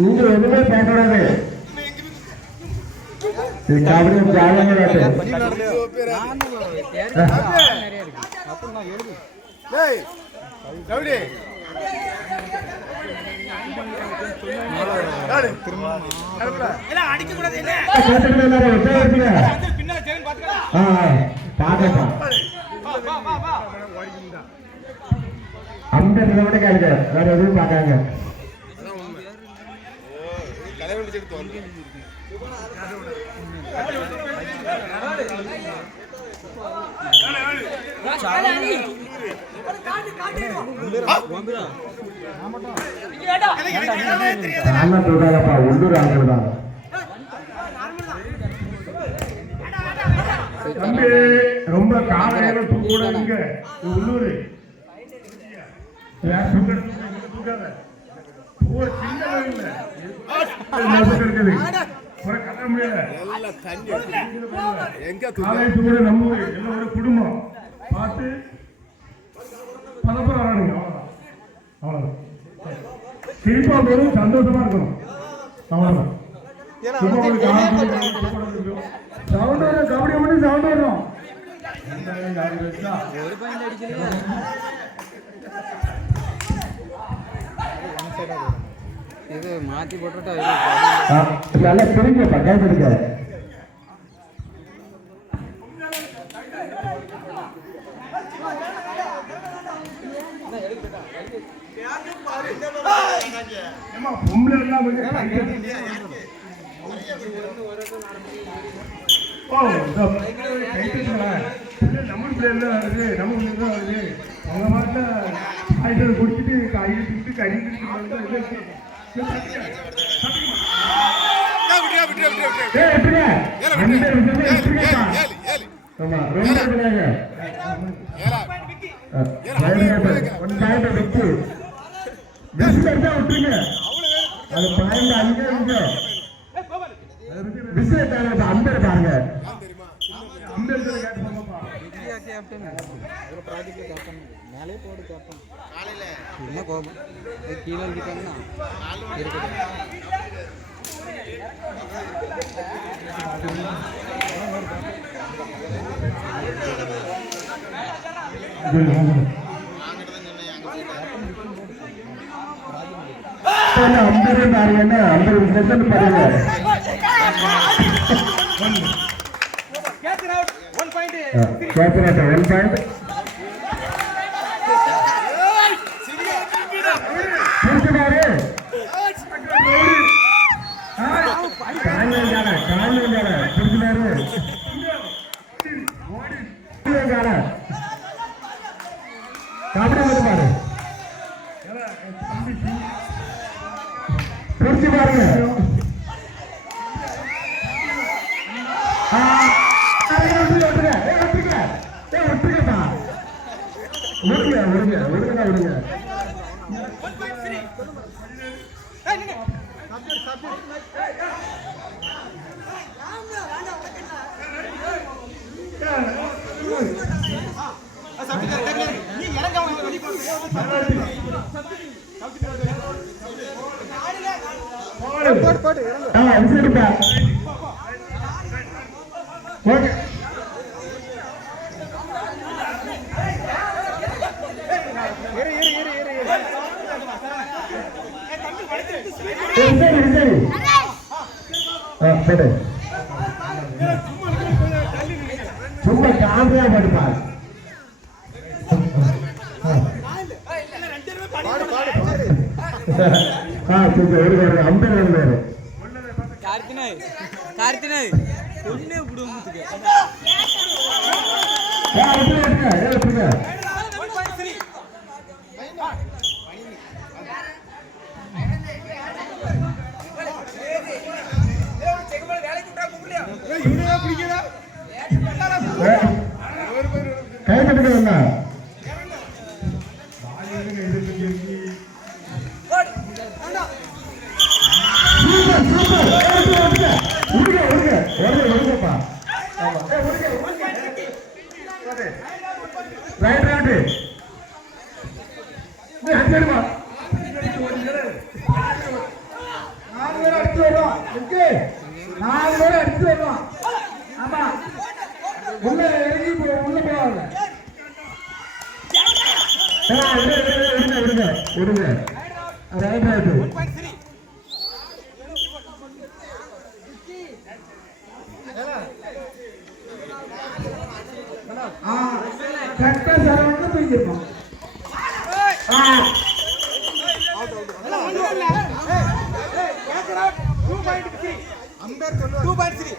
நீங்க எதுவுமே பேசக்கூடாது. கபடி ஜாலியாக அந்த நிலவட கேளுங்க, வேற எதுவும் பார்க்காங்க. உள்ளூர் ஆட்கள் தான். ரொம்ப காலையில தூங்க உள்ளூர் நம்ம குடும்பம் பார்த்து பதப்பம் வரானுங்க. அவ்வளவுதான். சிரிப்பா போதும், சந்தோஷமா இருக்கணும். அவ்வளவுதான். சவுண்ட் வரும், கபடி மட்டும் சவுண்ட் வரும். இது மாத்தி போட்டுட்டா நல்லா தெரிஞ்ச பக்கம் இருக்க. பொம்பளை எல்லாம் நம்ம பிள்ளைல வருது, நம்ம பிள்ளைங்க வருது. அவங்க மாட்டில் ஆயுதத்தை குடிச்சிட்டு கையிட்டு கழிட்டு விட்டுருங்க. அது பாயிண்ட் அங்கே இருக்கு. விஷயத்தான அந்த பாருங்க. மேலே போடு கேப்டன் என்ன கோபம் கீழே இருக்கிட்டாங்கன்னா ஐம்பது பாருங்க, 50% பாருங்க. ஒன் பாயிண்ட் புரிச்சு பாருங்க. சும்மா காந்தியா படிப்பார். கை கட்டுக்க இருக்கு 4 பேர் அடிச்சு வரலாம். ஆமா உள்ள இறங்கி உள்ள போவாங்க. விடுங்க ரைட் ரைட். கரெக்டா சரவணா தூக்கிருப்பான். அம்பேர் 2.3